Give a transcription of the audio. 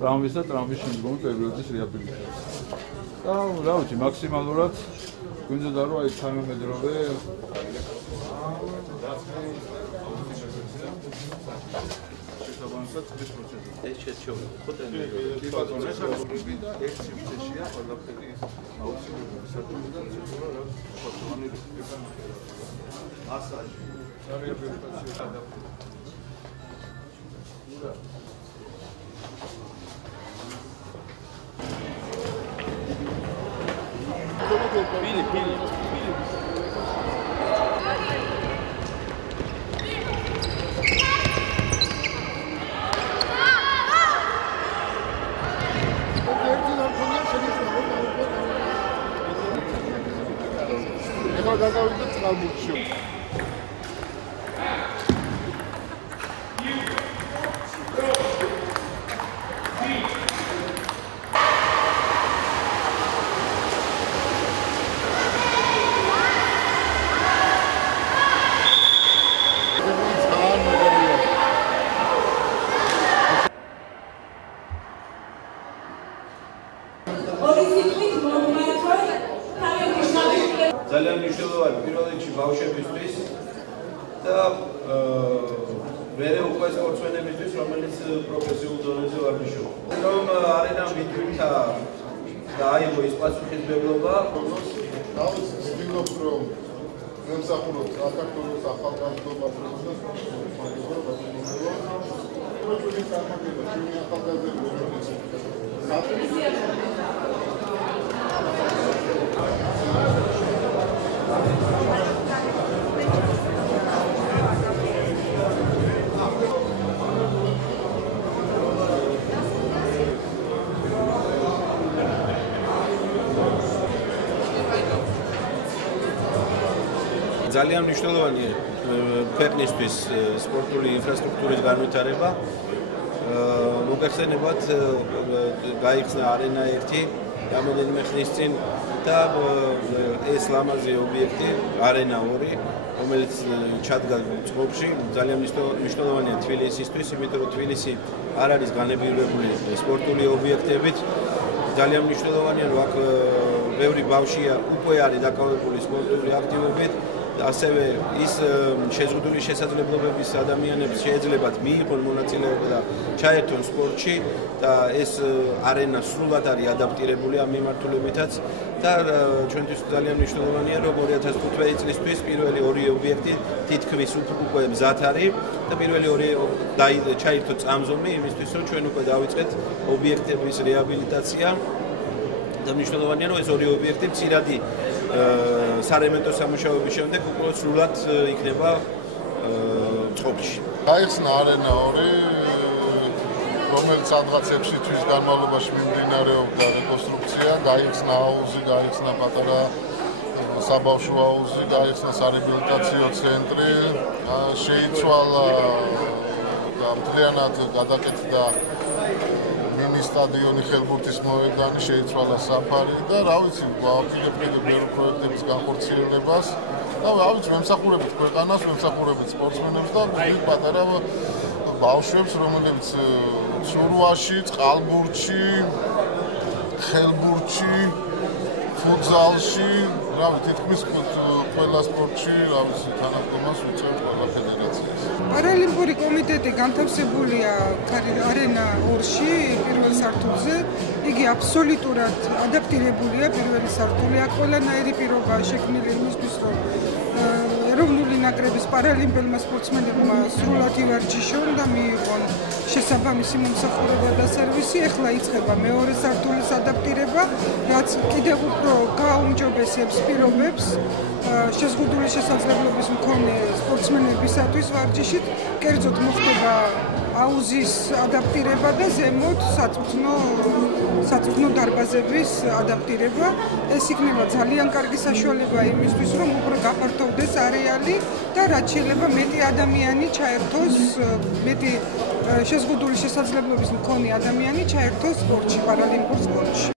ტრამვის და ტრამვის შემდგომი პერიოდის რეაბილიტაცია. და რა ვიცი, მაქსიმალურად გვინდოდა რომ აი თანამედროვე ეს შეჩეული ხო ტრენერები კი ბატონო ეს არის და ერთ სივრცეშია ყველაფერი აუცილებელი საჭირო და ცოტა რა ფოტოანი მასაჟი რეაბილიტაცია და Pili. ძალიან მნიშვნელოვანი პირველ რიგში ბავშვებისთვის და მერე უკვე სპორტსმენებისთვის, რომელიც პროფესიულ დონეზე ვარჯიშობენ. რომ არენა მიტვირთა და აიღო ის პასუხისმგებლობა, დავით ვცდილობ რომ მემსახუროთ საქართველოს ახალგაზრდობა ძალიან მნიშვნელოვანია ქვეყნისთვის სპორტული ინფრასტრუქტურის განვითარება. მოგახსენებათ, გაიხსნა არენა 1 რამდენიმე ხნის წინ და ეს ლამაზი ობიექტი არენა 2, რომელიც ჩადგა წყობაში, ძალიან მნიშვნელოვანია თბილისისთვის, იმიტომ რომ თბილისი არ არის განებირებული სპორტული ობიექტებით. ძალიან მნიშვნელოვანია, რომ აქ ბევრი ბავშვია უკვე არის დაკავებული სპორტული აქტივობით. ასევე ის შეზღუდული შესაძლებლობების ადამიანებს შეეძლებათ მიიღონ მონაწილეობა და ჩაერთონ სპორტში და ეს არენა სრულად არის ადაპტირებული ამ მიმართულებითაც და ჩვენთვის ძალიან მნიშვნელოვანია რომ 2015 წლისთვის პირველი ორი ობიექტი თითქმის უკვე მზად არის და პირველი ორი ჩაერთო წამზომი იმისთვის რომ ჩვენ უკვე დავიწყეთ ობიექტების რეაბილიტაცია და მნიშვნელოვანია რომ ეს ორი ობიექტი მცირადი სარემონტო სამუშაოების შემდეგ უკვე სრულად იქნება წყობაში. გაიხსნა არენა 2, რომელიც სადღაც 6 თვის განმავლობაში მიმდინარეობდა რეკონსტრუქცია, გაიხსნა აუზი, გაიხსნა პატარა საბავშვო აუზი, გაიხსნა სარეაბილიტაციო ცენტრი, შეიცვალა და მთლიანად გადაკეთდა მინი სტადიონი ხელბურთის მოედანი, შეიცვალა საფარი და რა ვიცი, ვაფიქრებ ბევრი პროექტების განხორციელებას და რა ვიცი, მემსახურებით ქვეყანას, მემსახურებით სპორტსმენებს და პატარა ბავშვებს, რომლებიც ცურვაში, წყალბურთში, ხელბურთში, ფუტზალში, რა ვიცი, თითქმის ყველა სპორტში, რა ვიცი, თანადგომას უწევს ყველა ფედერაციას. პარალიმპიური კომიტეტი განთავსებულია არენა 2-ში, პირველ სართულზე. იგი აბსოლუტურად ადაპტირებულია პირველი სართული. აქ ყველანაირი პირობაა შექმნილი იმისთვის, რომ ეროვნული ნაკრების პარალიმპიელმა სპორტსმენებმა სრულად ივარჯიშონ და მიიღონ შესაბამისი მომსახურება და სერვისი. ახლა იწყება მეორე სართულის ადაპტირება, რაც კიდევ უფრო გააუმჯობესებს პირობებს შეზღუდული შესაძლებლობის მქონე სპორტსმენებისათვის ვარჯიშით. კერძოდ მოხდება აუზის ადაპტირება და ზემოთ საწვრთნო დარბაზების ადაპტირება. ეს იქნება ძალიან კარგი საშუალება იმისთვის, რომ უფრო გაფართოვდეს არეალი და რაც შეიძლება მეტი ადამიანი ჩაერთოს, მეტი შეზღუდული შესაძლებლობის მქონე ადამიანი ჩაერთოს სპორტში, პარალიმპიურ სპორტში.